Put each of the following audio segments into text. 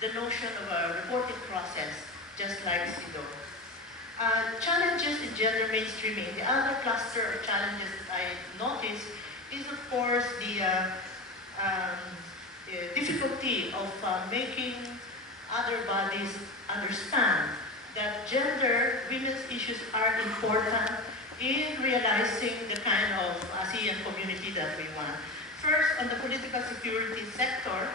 the notion of a reporting process, just like SIDO. Challenges in gender mainstreaming. The other cluster of challenges that I noticed is, of course, the difficulty of making other bodies understand that gender, women's issues are important in realizing the kind of ASEAN community that we want. First, on the political security sector,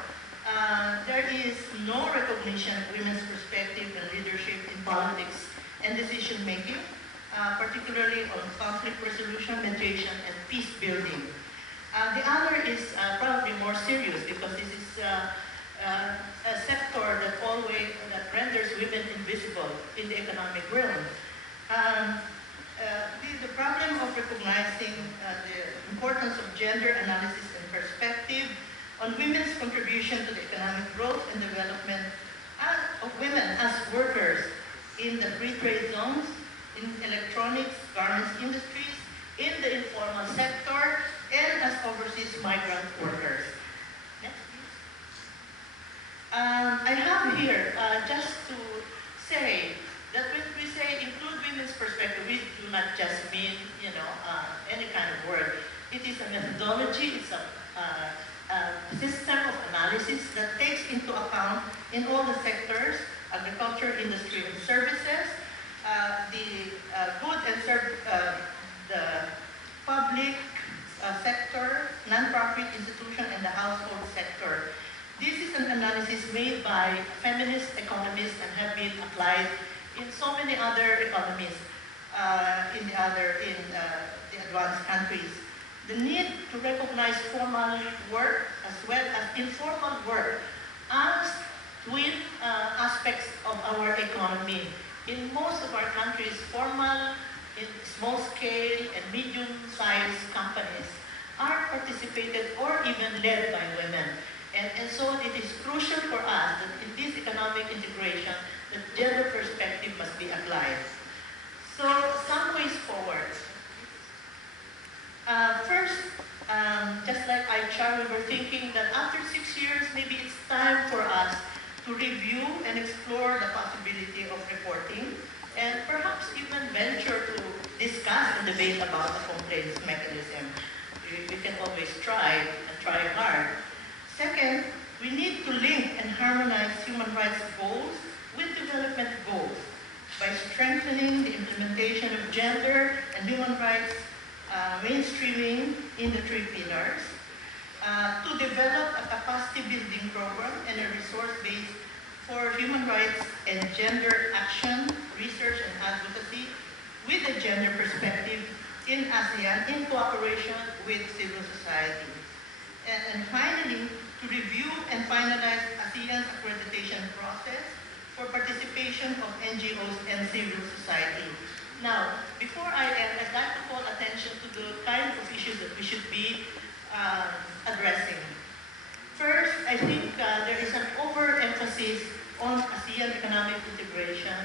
there is no recognition of women's perspective and leadership in politics and decision-making, particularly on conflict resolution, mediation, and peace building. The other is probably more serious because this is a sector that renders women invisible in the economic realm. The problem of recognizing the importance of gender analysis and perspective on women's contribution to the economic growth and development of women as workers in the free trade zones, in electronics, garments industries, in the informal sector, and as overseas migrant workers. Next, please. I have here just to say that when we say include women's perspective, we do not just mean, any kind of word. It is a methodology, it's a system of analysis that takes into account in all the sectors, agriculture, industry, and services, the public sector, non-profit institution, and the household sector. This is an analysis made by feminist economists and have been applied in so many other economies in the advanced countries. The need to recognize formal work as well as informal work as twin aspects of our economy. In most of our countries, formal, in small scale and medium-sized companies are participated or even led by women. And so it is crucial for us that in this economic integration, the gender perspective must be applied. So some ways forward. First, just like ICHAR, we were thinking that after 6 years, maybe it's time for us to review and explore the possibility of reporting and perhaps even venture to discuss and debate about the complaints mechanism. We can always try and try hard. Second, we need to link and harmonize human rights goals with development goals by strengthening the implementation of gender and human rights mainstreaming in the 3 pillars, to develop a capacity building program and a resource base for human rights and gender action, research and advocacy with a gender perspective in ASEAN in cooperation with civil society. And finally, to review and finalize ASEAN's accreditation process for participation of NGOs and civil society. Now, before I end, I'd like to call attention to the kind of issues that we should be addressing. First, I think there is an overemphasis on ASEAN economic integration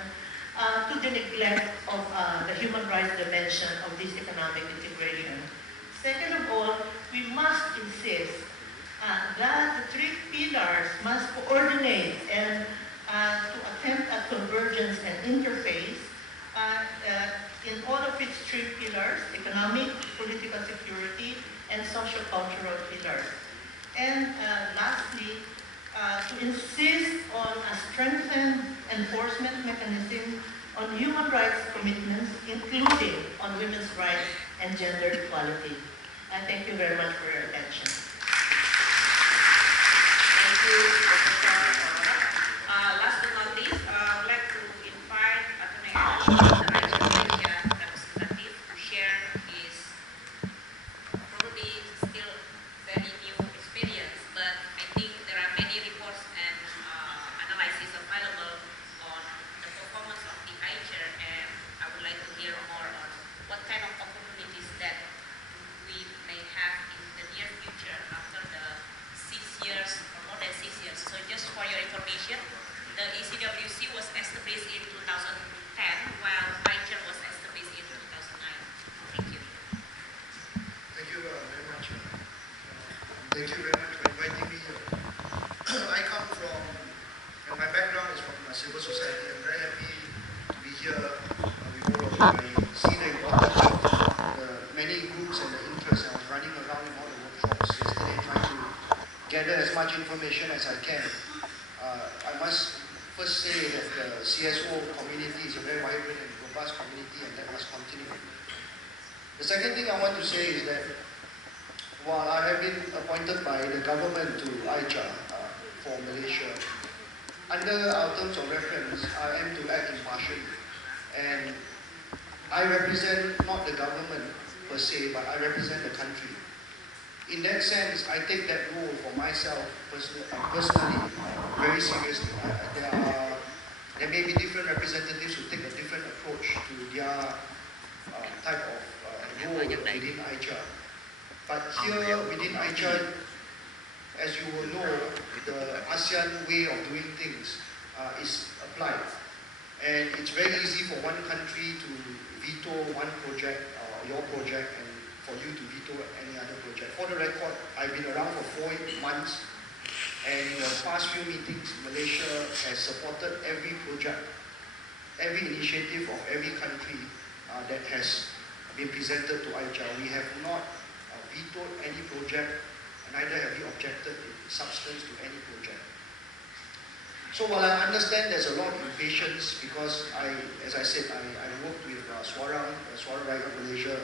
to the neglect of the human rights dimension of this economic integration. Second of all, we must insist that the 3 pillars must coordinate and to attempt at convergence and interface in all of its 3 pillars, economic, political security, and socio-cultural pillars. And lastly, to insist on a strengthened enforcement mechanism on human rights commitments, including on women's rights and gender equality. I thank you very much for your attention. Thank you, Professor. Last but not least, I would like to invite Attorney representative to share his probably still very new experience, but I think there are many reports and analyses available on the performance of the ICHAR, and I would like to hear more on what kind of opportunities that we may have in the near future after the 6 years or more than 6 years. So just for your information, the ECWC was established in 2010, while ICHAR was established in 2009. Thank you. Thank you very much. Thank you very much for inviting me here. I come from an civil society. I'm very happy to be here with all of you. I see the importance of the many groups and the interests. I was running around in all the workshops yesterday trying to gather as much information as I can. I must first say that the CSO community is a very vibrant and robust community, and that must continue. The second thing I want to say is that while I have been appointed by the government to ICHA for Malaysia, under our terms of reference, I am to act impartially. And I represent not the government per se, but I represent the country. In that sense, I take that role for myself personally very seriously. There may be different representatives who take a different approach to their type of role within ICHA. But here within ICHA, as you will know, the ASEAN way of doing things is applied. And it's very easy for one country to veto one project, your project, and for you to veto any other project. For the record, I've been around for 4 months, and in the past few meetings, Malaysia has supported every project, every initiative of every country that has been presented to ICHA. We have not vetoed any project, neither have we objected in substance to any project. So while I understand there's a lot of impatience because as I said, I worked with Suara Rakyat Malaysia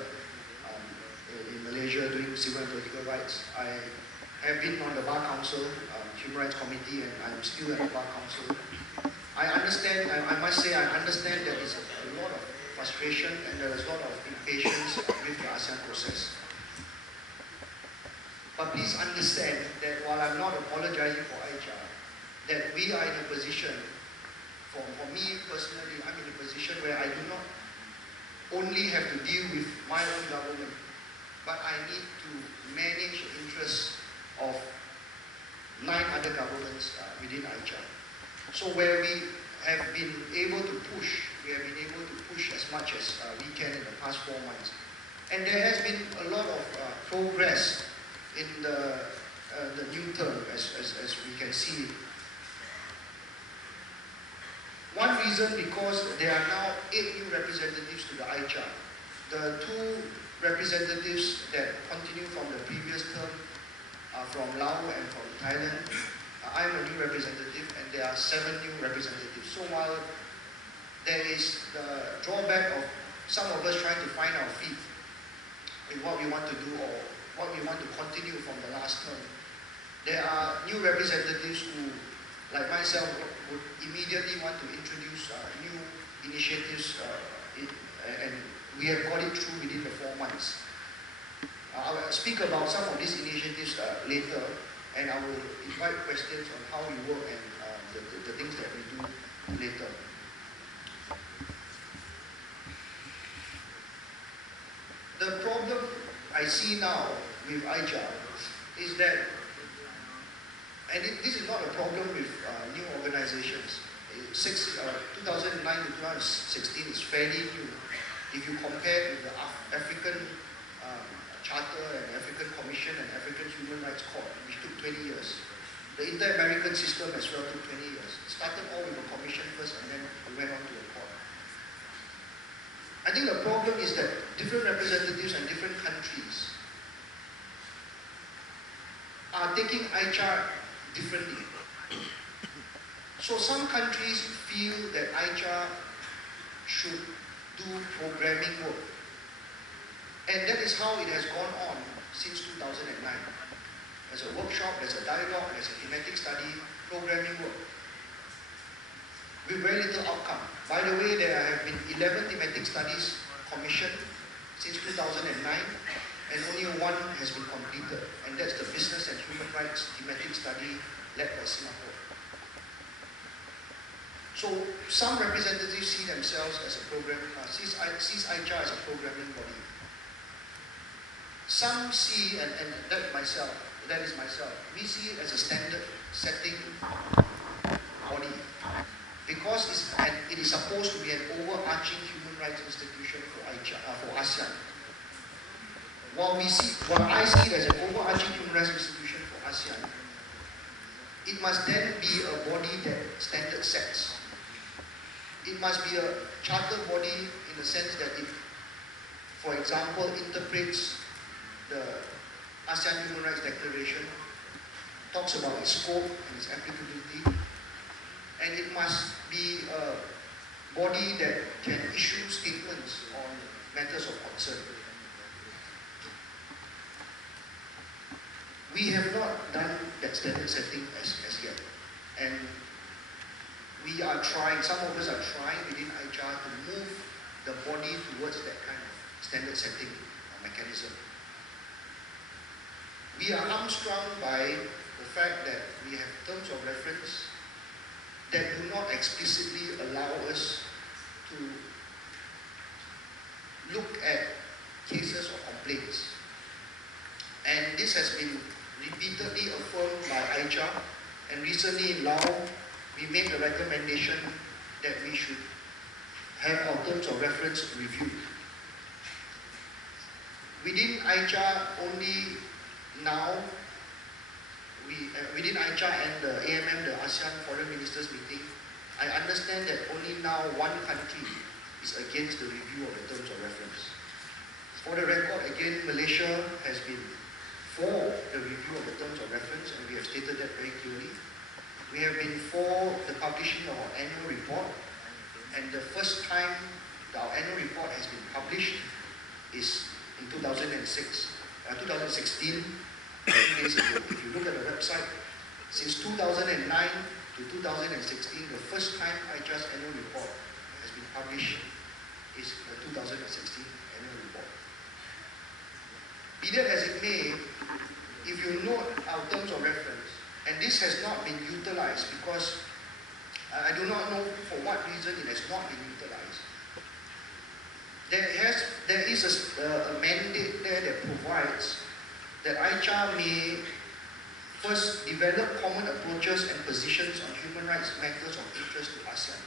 in Malaysia doing civil and political rights. I have been on the Bar Council, Human Rights Committee, and I'm still at the Bar Council. I understand, I must say, I understand there is a lot of frustration and there is a lot of impatience with the ASEAN process. But please understand that while I'm not apologizing for ICHA, that we are in a position, for me personally, I'm in a position where I do not only have to deal with my own government, but I need to manage the interests of 9 other governments within ICHA. So where we have been able to push, as much as we can in the past 4 months. And there has been a lot of progress in the new term, as we can see. One reason because there are now 8 new representatives to the ICHA. The 2 representatives that continue from the previous term are from Laos and from Thailand. I'm a new representative, and there are 7 new representatives. So while there is the drawback of some of us trying to find our feet in what we want to do or what we want to continue from the last term, there are new representatives who, like myself, would immediately want to introduce new initiatives, and we have got it through within the 4 months. I will speak about some of these initiatives later, and I will invite questions on how we work and the things that we do later. The problem I see now with ICHA is that, and this is not a problem with new organizations. 2009 to 2016 is fairly new. If you compare with the African Charter and African Commission and African Human Rights Court, which took 20 years. The Inter-American system as well took 20 years. It started all with a commission first, and then we went on to a court. I think the problem is that different representatives and different countries are taking ICHA differently. So some countries feel that ICHA should do programming work. And that is how it has gone on since 2009. There's a workshop, there's a dialogue, there's a thematic study, programming work, with very little outcome. By the way, there have been 11 thematic studies commissioned since 2009, and only 1 has been completed, and that's the Business and Human Rights thematic study led by Singapore. So some representatives see themselves as a programming, sees ICHA as a programming body. Some see, and that is myself, we see it as a standard setting body, because it is supposed to be an overarching human rights institution for ASEAN. While I see it as an overarching human rights institution for ASEAN, it must then be a body that standard sets. it must be a charter body in the sense that it, for example, interprets the ASEAN Human Rights Declaration, talks about its scope and its applicability, and it must be a body that can issue statements on matters of concern. We have not done that standard setting as yet, and we are trying, some of us are trying within IHR to move the body towards that kind of standard setting mechanism. We are hamstrung by the fact that we have terms of reference that do not explicitly allow us to look at cases or complaints. And this has been repeatedly affirmed by IHR, and recently in Laos, we made the recommendation that we should have our terms of reference reviewed. Within IHR, only now, within IHR and the AMM, the ASEAN Foreign Ministers meeting, I understand that only now one country is against the review of the terms of reference. For the record, again, Malaysia has been for the review of the terms of reference, and we have stated that very clearly. We have been for the publishing of our annual report, and the first time our annual report has been published is in 2016, 2 days ago. If you look at the website, since 2009 to 2016, the first time IHR's annual report has been published is the 2016 annual report. Be that as it may, if you note our terms of reference, and this has not been utilized because I do not know for what reason it has not been utilized. There is a mandate there that provides that IHR may first develop common approaches and positions on human rights matters of interest to ASEAN.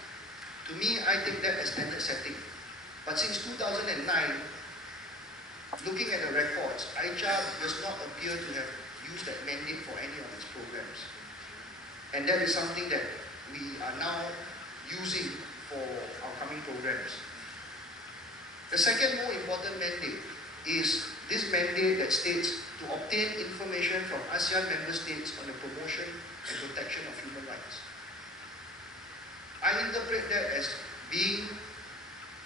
To me, I take that as standard setting. But since 2009, looking at the records, IHR does not appear to have used that mandate for any of its programs. And that is something that we are now using for our coming programs. The second more important mandate is this mandate that states to obtain information from ASEAN member states on the promotion and protection of human rights. I interpret that as being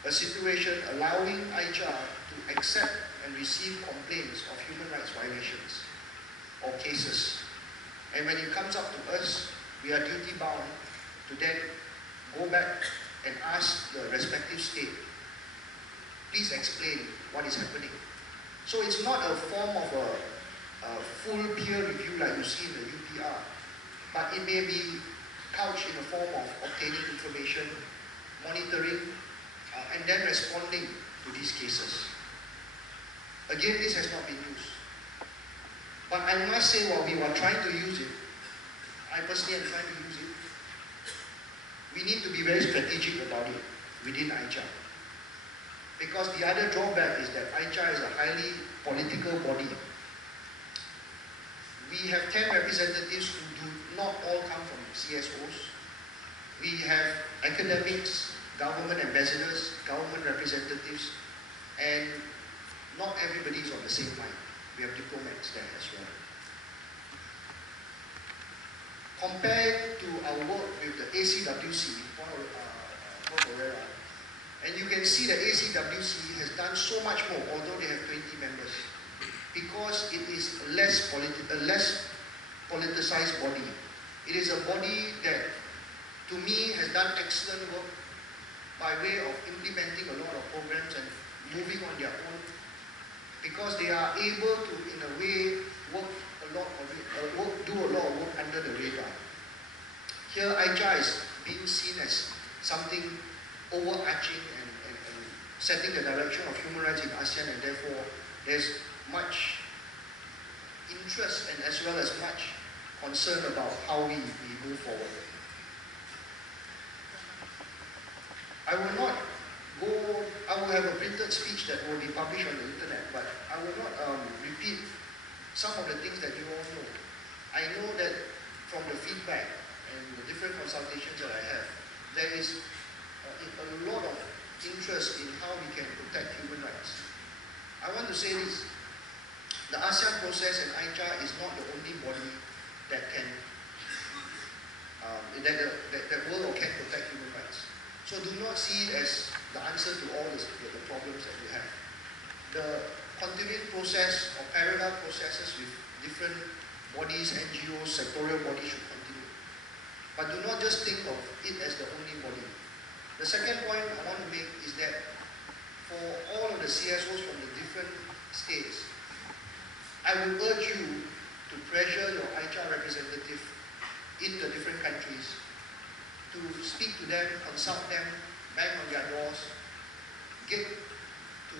a situation allowing IHR to accept and receive complaints of human rights violations or cases. And when it comes up to us, we are duty bound to then go back and ask the respective state, please explain what is happening. So it's not a form of a full peer review like you see in the UPR, but it may be couched in the form of obtaining information, monitoring, and then responding to these cases. Again, this has not been used. But I must say, while we were trying to use it, I personally am trying to use it, we need to be very strategic about it within IHR. Because the other drawback is that IHR is a highly political body. We have 10 representatives who do not all come from CSOs. We have academics, government ambassadors, government representatives, and not everybody is on the same line. We have diplomats there as well. Compared to our work with the ACWC, and you can see that ACWC has done so much more, although they have 20 members, because it is a less politicized body. It is a body that, to me, has done excellent work by way of implementing a lot of programs and moving on their own, because they are able to, in a way, do a lot of work under the radar. Here, IHR is being seen as something overarching and setting the direction of human rights in ASEAN, and therefore there's much interest and as well as much concern about how we move forward. I will have a printed speech that will be published on the internet, but I will not repeat some of the things that you all know. I know that from the feedback and the different consultations that I have, there is a I want to say this. The ASEAN process and ICHA is not the only body that can, that will or can protect human rights. So do not see it as the answer to all the problems that we have. The continued process or parallel processes with different bodies, NGOs, sectorial bodies should continue. But do not just think of it as the only body. The second point I want to make is that for all of the CSOs from the different states, I will urge you to pressure your ICHA representative in the different countries to speak to them, consult them, bang on their doors, get to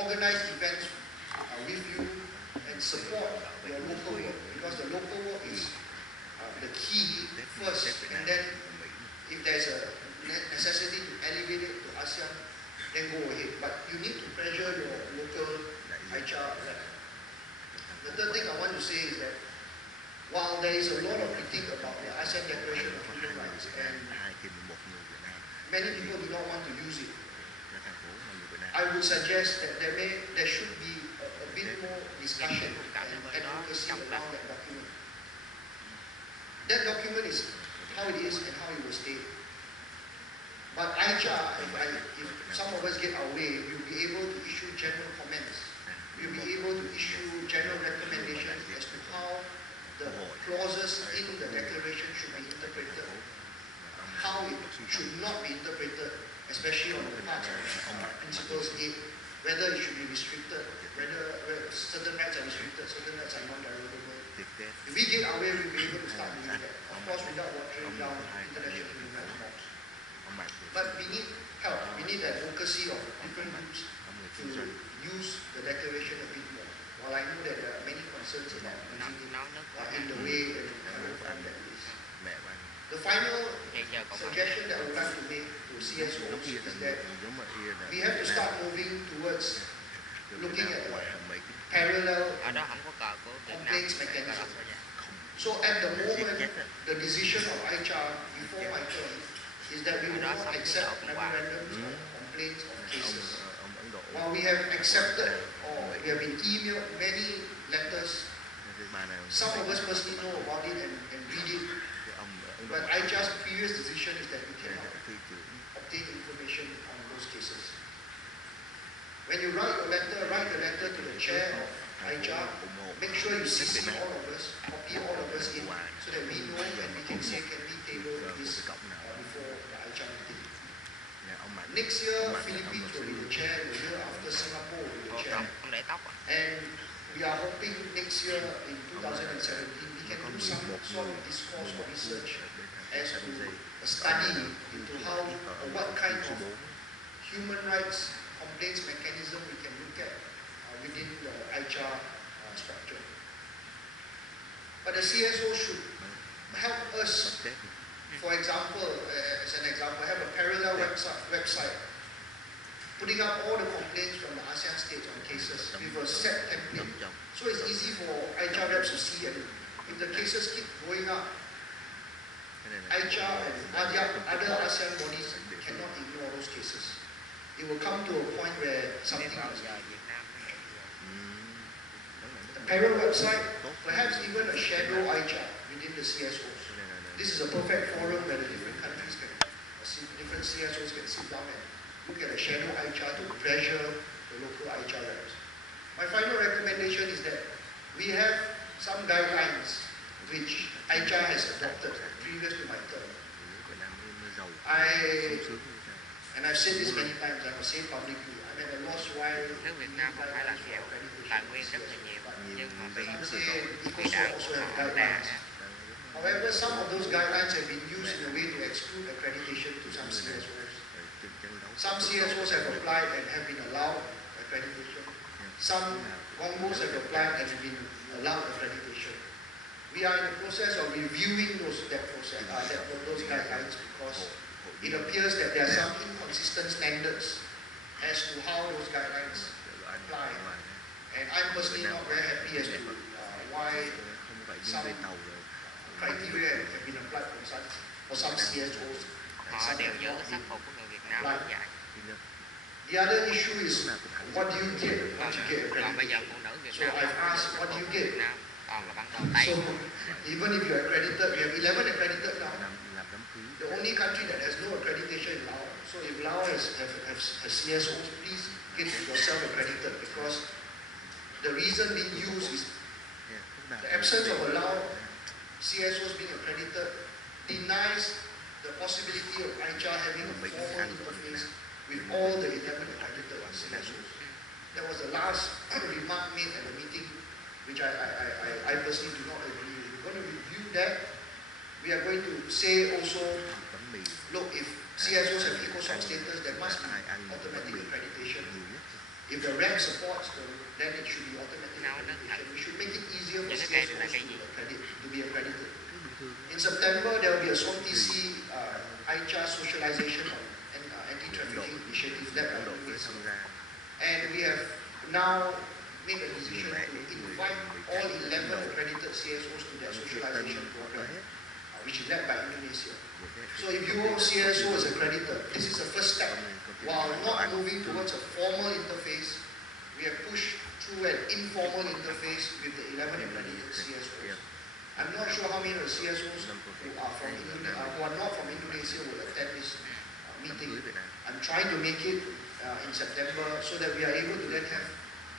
organize events with you and support your local work, because the local work is the key first, and then if there's a necessity to elevate it to ASEAN, then go ahead. But you need to pressure your local ICHA rep. The third thing I want to say is that while there is a lot of critique about the ASEAN Declaration of Human Rights, and many people do not want to use it, I would suggest that there should be a bit more discussion and advocacy around that document. That document is how it is and how it will stay. But ICHA, if some of us get our way, we'll be able to issue general comments. We'll be able to issue general recommendations as to how the clauses in the declaration should be interpreted, how it should not be interpreted, especially on the part of Principles 8, whether it should be restricted, whether certain rights are restricted, certain rights are non-derogable. If we get our way, we'll be able to start doing that. Of course, without watering down international human rights laws. But we need help. We need the advocacy of different groups to use the declaration a bit more. While I know that there are many concerns about using it in the way and that it is. The final suggestion that I would like to make to CSOs is that we have to start moving towards looking at the parallel complaints mechanism. So at the moment, the decision of ICHA before my term is that we will not accept memorandums of complaints of cases. While we have accepted or we have been emailed many letters, some of us personally know about it and read it, but ICHA's previous decision is that we cannot obtain information on those cases. When you write a letter to the chair of ICHA, make sure you CC all of us, copy all of us in, so that we know and we can say, can we table this before the ICHA meeting. Next year, Philippines will be the chair, the year after Singapore will be the chair. And we are hoping next year in 2017, we can do some sort of discourse or research as to a study into how or what kind of human rights complaints mechanism we can look at within the ICHA structure. But the CSO should help us, for example, as an example, have a parallel website putting up all the complaints from the ASEAN states on cases with a set template. So it's easy for ICHA reps to see, and if the cases keep going up, ICHA and other ASEAN bodies cannot ignore those cases. It will come to a point where something must be. The parallel website, perhaps even a shadow ICHA within the CSOs. This is a perfect forum where the different countries can, different CSOs can sit down and look at a shadow ICHA to pressure the local ICHA reps. My final recommendation is that we have some guidelines which ICHA has adopted previous to my term. And I've said this many times, I will say it publicly, I'm at a loss why nước Việt Nam không phải là nghèo, tài nguyên rất là nhiều, nhưng mà vì đảng của họ đa. However, some of those guidelines have been used in a way to exclude accreditation to some CSOs. Some CSOs have applied and have been allowed accreditation. Some Congbos have applied and have been allowed accreditation. We are in the process of reviewing those guidelines because it appears that there are some inconsistent standards as to how those guidelines apply. And I'm personally not very happy as to why some criteria have been applied for some CSOs. Họ đều giữ sắc phục của người Việt Nam rất dài. The other issue is, what do you get once you get Còn bây giờ accredited? phụ nữ Việt So Nam I've asked, what do you Việt get? Nam còn là bắn đầu tay. So even if you're accredited, we have 11 accredited now. The only country that has no accreditation is Laos. So if Laos has CSOs, please get yourself accredited, because the reason being used is the absence of a Lao CSOs being accredited denies the possibility of ICHA having a formal interface with all the 11 accredited CSOs. That was the last remark made at the meeting, which I personally do not agree with. We're going to review that. We are going to say also, look, if CSOs have ECOSOC status, there must be automatic accreditation. If the RAP supports, then it should be automatic accreditation. We should make it easier for CSOs to be accredited. In September, there will be a SOMTC ICHA socialization and anti-trafficking initiative led by Đông Timor. And we have now made a decision to invite all 11 accredited CSOs to that socialization program, which is led by Indonesia. So if your CSO is accredited, this is the first step. While not moving towards a formal interface, we have pushed through an informal interface with the 11 accredited CSOs. I'm not sure how many of the CSOs who are not from Indonesia will attend this meeting. I'm trying to make it in September so that we are able to then have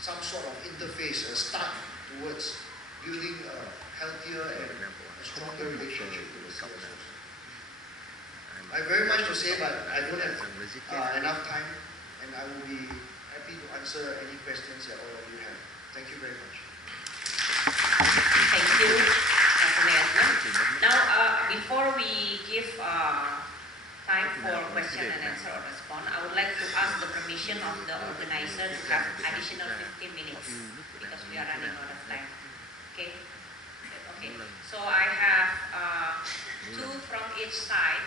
some sort of interface, a start towards building a healthier and a stronger relationship with the CSOs. I have very much to say, but I don't have enough time, and I will be happy to answer any questions that all of you have. Thank you very much. Thank you, Dr. Edmund. Now, before we give time for question and answer or response, I would like to ask the permission of the organizer to have additional 15 minutes because we are running out of time. Okay? Okay. So I have two from each side.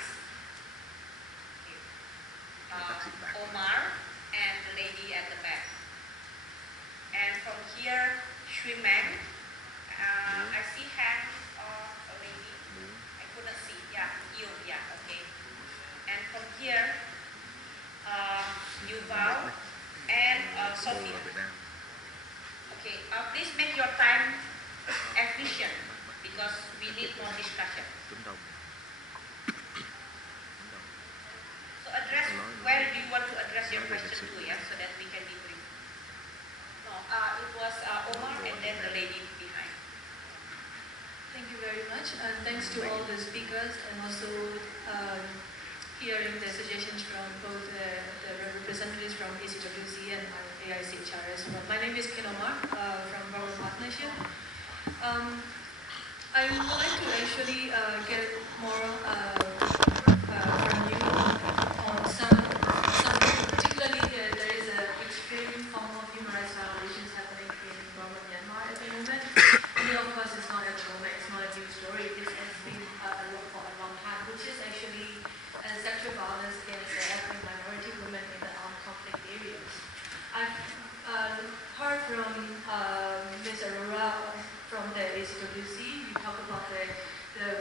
Omar and the lady at the back. And from here, Shui Meng. I see hand of a lady. I couldn't see. Yeah, you. Yeah, okay. And from here, Yuval and Sophia. Okay, please make your time efficient because we need more discussion. So address where do you want to address your question to, yeah, so that we can be brief. No, it was Omar and then the lady behind. Thank you very much, and thanks to all the speakers and also hearing the suggestions from both the representatives from ACWC and AICHRS. My name is Ken Omar from Rural Partnership. I would like to actually get more from you on some particularly there is an extreme form of human rights violations happening in Burma, Myanmar at the moment. And of course, it's not a moment, it's not a new story. It has been a lot for a long time, which is actually sexual violence against the ethnic minority women in the armed conflict areas. I've heard from Ms. Arora from the ACWC. You talk about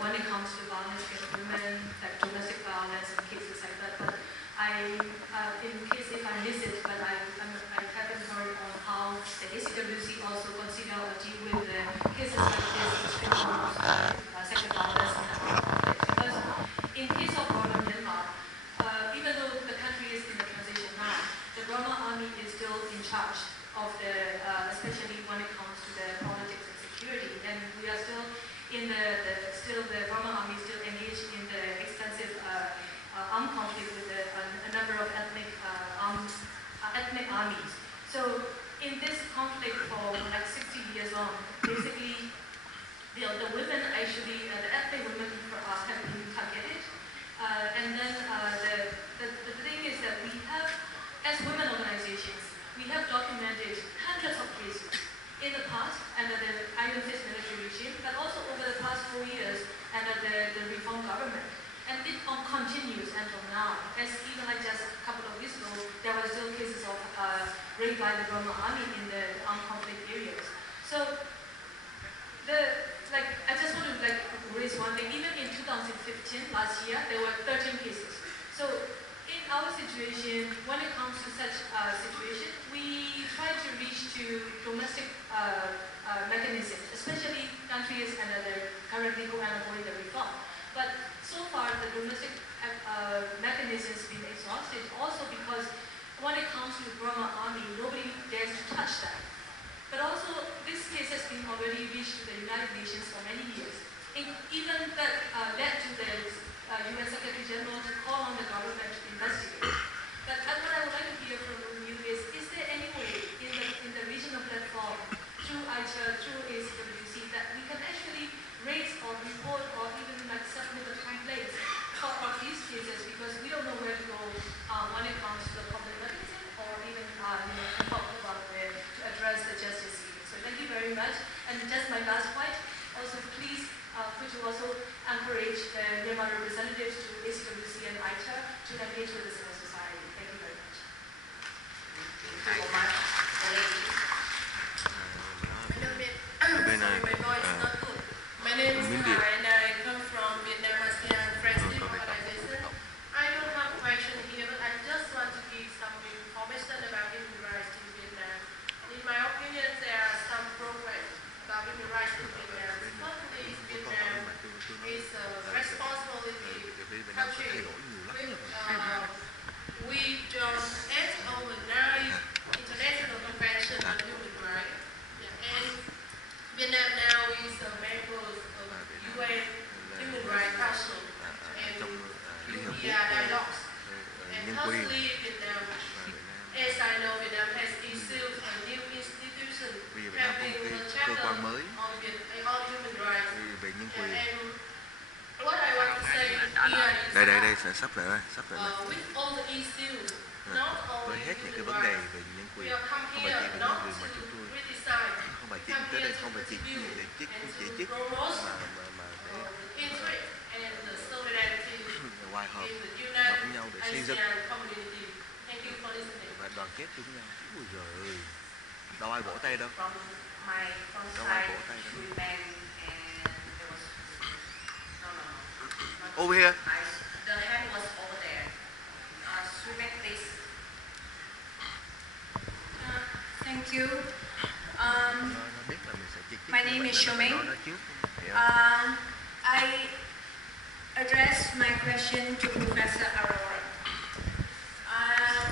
when it comes to violence against women, like domestic violence and cases like that. But in case if I miss it, but I haven't heard on how the ACWC also consider or deal with the cases like this, extreme forms of sexual violence in the conflict. Because in case of Burma, Myanmar, even though the country is in the transition now, the Burma army is still in charge of the, especially when it comes to the politics and security, and we are still in the Burma army is still engaged in the extensive armed conflict with a number of ethnic armies. So in this conflict for like 60 years long, basically the women actually, the ethnic women have been targeted. And then the thing is that we have, as women organizations, we have documented hundreds of cases in the past under the Iron Fist military regime, but also over the past 4 years under the reform government. And it continues until now. As even like just a couple of weeks ago, there were still cases of rape by the Burma army in the armed conflict areas. So I just want to raise one thing. Even in 2015, last year, there were 13 cases. So in our situation, when it comes to such a situation, we try to reach to domestic mechanisms, especially countries and other currently who are avoiding the reform. But so far, the domestic mechanisms been exhausted. Also because when it comes to Burma Army, nobody dares to touch that. But also, this case has been already reached to the United Nations for many years. Even that led to the UN Secretary General to call on the government to investigate. But what I would like to hear from you is there any way in the regional platform, through ICHA, through ACWC, that we can actually raise or report or even like submit a complaint of these cases, because we don't know where to go when it comes to the public mechanism or even talk about where to address the justice system. So thank you very much. And just my last point, also please could you also encourage the Myanmar representatives to ACWC and ICHA to engage with the civil society. Thank you very much. Thank you so much. Sorry, my voice is not good. My name is Thai and I come from Vietnam ASEAN Friendship Organization. I don't have a question here, but I just want to give some information about human rights in Vietnam. And in my opinion, there are some progress about human rights in Vietnam. Certainly, Vietnam is a responsibility country. We don't act over 9 international conventions on human rights. And Vietnam now is a member of UN Human Rights Council and UPR dialogues. And personally, Vietnam, as I know, Vietnam has issued a new institution having a chapter on human rights. And what I want to say here is with all the issues, not only human rights, we have come here not to criticize, come here to contribute and to promote interest and the solidarity in the United ASEAN community. Thank you for listening. Và đoàn kết với nhau. Ôi giời ơi. Đâu ai vỗ tay đâu. From my Đâu ai side, vỗ tay đâu. we met and there was no. Over here. The hand was over there. Swimet, please. Thank you. Nó biết là mình sẽ trực tiếp. My name is Shoming. Nó nói trước. I address my question to Professor Arora.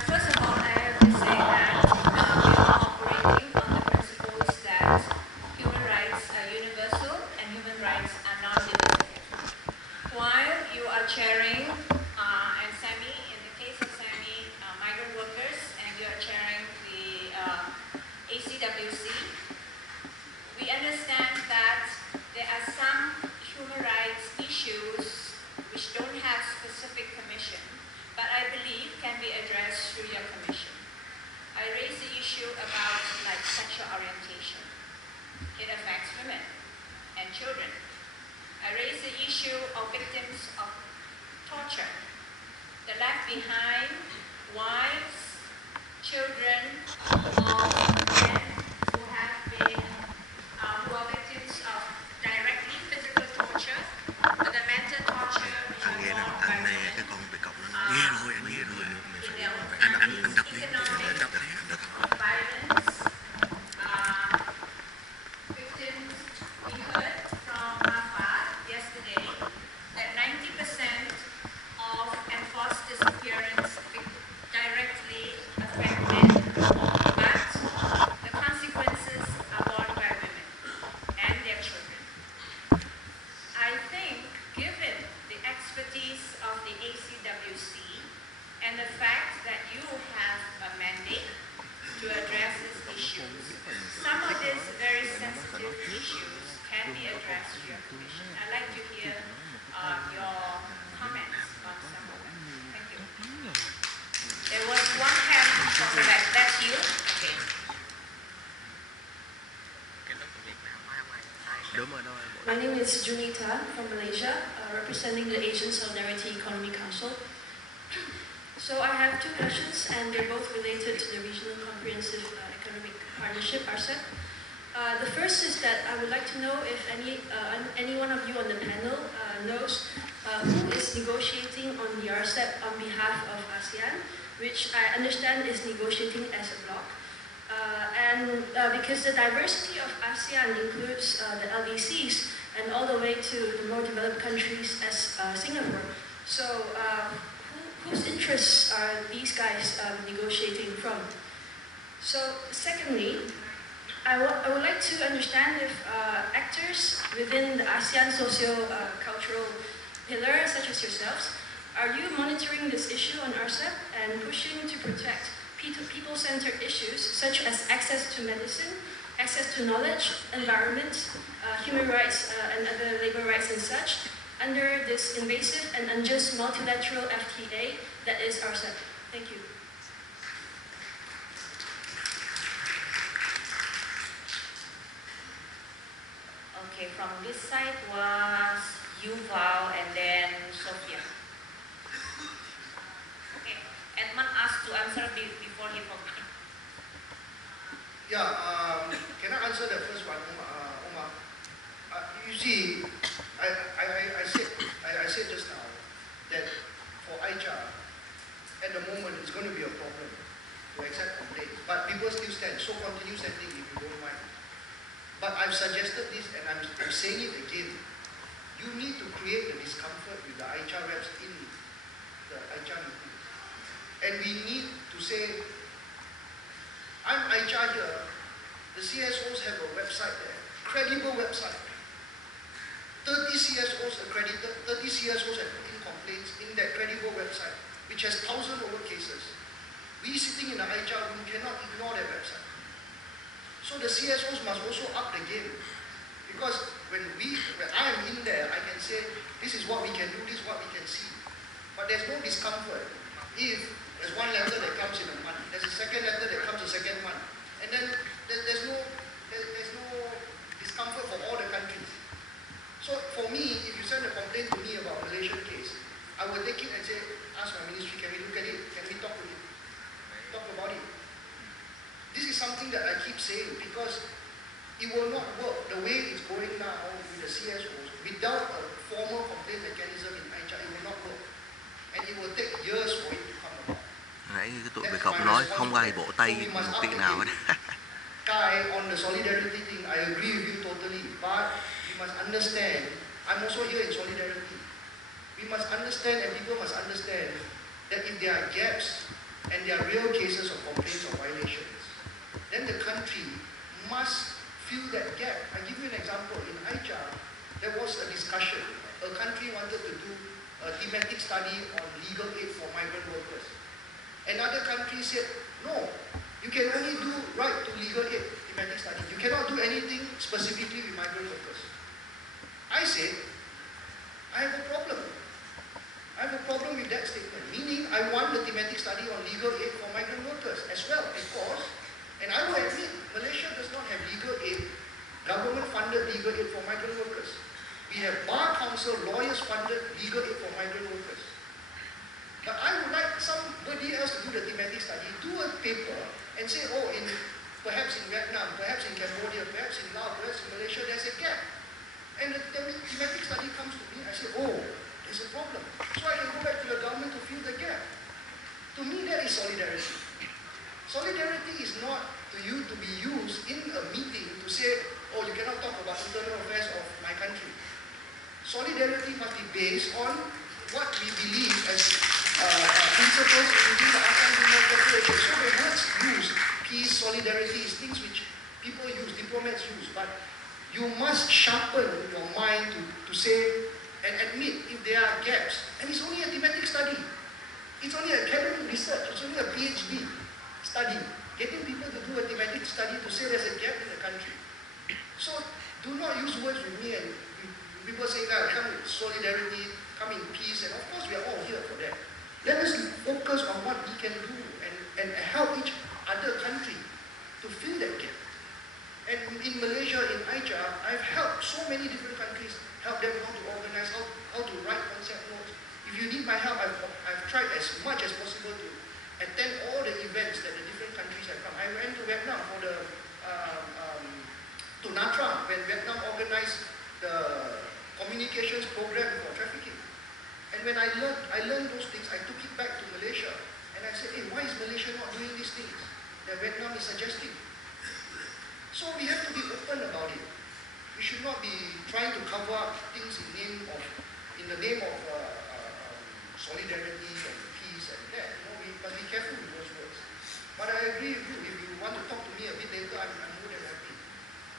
First of all, I have to say that we are operating on the principles that human rights are universal and human rights are non-limited. While you are chairing, and Sammy, in the case of Sammy, migrant workers, and you are chairing the ACWC, we understand that there are some human rights issues which don't have specific commission, but I believe can be addressed through your commission. I raised the issue about like sexual orientation. It affects women and children. I raised the issue of victims of torture, the left behind, wives, children of men who have been, who are victims of directly physical torture, but the mental torture which are involved by women, Cái con bị cọc nó nghe rồi, anh nghe rồi. Anh đọc đi. violence, victims. We heard from Mafat yesterday that 90% of enforced disappearance directly affect men, but the consequences are borne by women and their children. I think, given the expertise of the ACWC and the fact that you have a mandate to address these issues, some of these very sensitive issues can be addressed through your commission. I'd like to hear your comments on some of them. Thank you. There was one hand from the back. That's you? Okay. Đúng rồi, đâu ai vỗ. My name is Junita from Malaysia, representing the Asian Solidarity Economic Council. So I have two questions, and they're both related to the Regional Comprehensive Economic Partnership, RCEP. The first is that I would like to know if any one of you on the panel knows who is negotiating on the RCEP on behalf of ASEAN, which I understand is negotiating as a bloc. Because the diversity of ASEAN includes the LDCs and all the way to the more developed countries as Singapore. So whose interests are these guys negotiating from? So secondly, I would like to understand if actors within the ASEAN socio-cultural pillar, such as yourselves, are you monitoring this issue on RCEP and pushing to protect people-centered issues such as access to medicine, access to knowledge, environment, human rights and other labor rights and such, under this invasive and unjust multilateral FTA that is RCEP? Thank you. Okay, from this side was Yuval and then Sophia. Okay, Edmund asked to answer before he forgot. Yeah, can I answer the first one, Omar? You see, I said just now that for ICHA, at the moment it's going to be a problem to accept complaints, but people still stand, so continue standing if you don't mind. But I've suggested this and I'm saying it again. You need to create the discomfort with the ICHA reps in the ICHA meeting. And we need to say, I'm ICHA here, the CSOs have a website there, credible website. 30 CSOs accredited, 30 CSOs have put in complaints in that credible website, which has 1,000 over cases. We sitting in the ICHA room cannot ignore that website. So the CSOs must also up the game. Because when I am in there, I can say, this is what we can do, this is what we can see. But there's no discomfort. If there's one letter that comes in a month, there's a second letter that comes a second month, and then there's no discomfort for all the countries. So for me, if you send a complaint to me about a Malaysian case, I will take it and say, ask my ministry, can we look at it? Can we talk to it? Talk about it. This is something that I keep saying because it will not work the way it's going now with the CSOs. Without a formal complaint mechanism in ICHA, it will not work. And it will take years for it to come about. Nãy cái tụi Việt Cộng nói không ai vỗ tay một tí nào hết. Kai, on the solidarity thing, I agree with you totally. But we must understand, I'm also here in solidarity. We must understand and people must understand that if there are gaps and there are real cases of complaints or violations, then the country must fill that gap. I give you an example. In ICHA, there was a discussion. A country wanted to do a thematic study on legal aid for migrant workers. Another country said, no, you can only do right to legal aid thematic study. You cannot do anything specifically with migrant workers. I said, I have a problem. I have a problem with that statement. Meaning, I want the thematic study on legal aid for migrant workers as well, because, and I will admit, Malaysia does not have legal aid, government-funded legal aid for migrant workers. We have Bar Council, lawyers-funded legal aid for migrant workers. But I would like somebody else to do the thematic study, do a paper, and say, oh, perhaps in Vietnam, perhaps in Cambodia, perhaps in Laos, perhaps in Malaysia, there's a gap. And the thematic study comes to me, I say, oh, there's a problem. So I can go back to the government to fill the gap. To me, that is solidarity. Solidarity is not to you to be used in a meeting to say, oh, you cannot talk about internal affairs of my country. Solidarity must be based on what we believe as principles within the ASEAN Declaration. So the words used, peace, solidarity, is things which people use, diplomats use, but you must sharpen your mind to say and admit if there are gaps. And it's only a thematic study. It's only academic research. It's only a PhD study. Getting people to do a thematic study to say there's a gap in the country. So do not use words with me and people say, come with solidarity, come in peace, and of course we are all here for that. Let us focus on what we can do and help each other country to fill that gap. And in Malaysia, in ICHA, I've helped so many different countries, help them how to organize, how to write concept notes. If you need my help, I've tried as much as possible to attend all the events that the different countries have come. I went to Vietnam for to Natra when Vietnam organized the communications program for trafficking. And when I learned those things, I took it back to Malaysia. things that Vietnam is suggesting. So we have to be open about it. We should not be trying to cover up things in the name of solidarity and peace and that. You know, we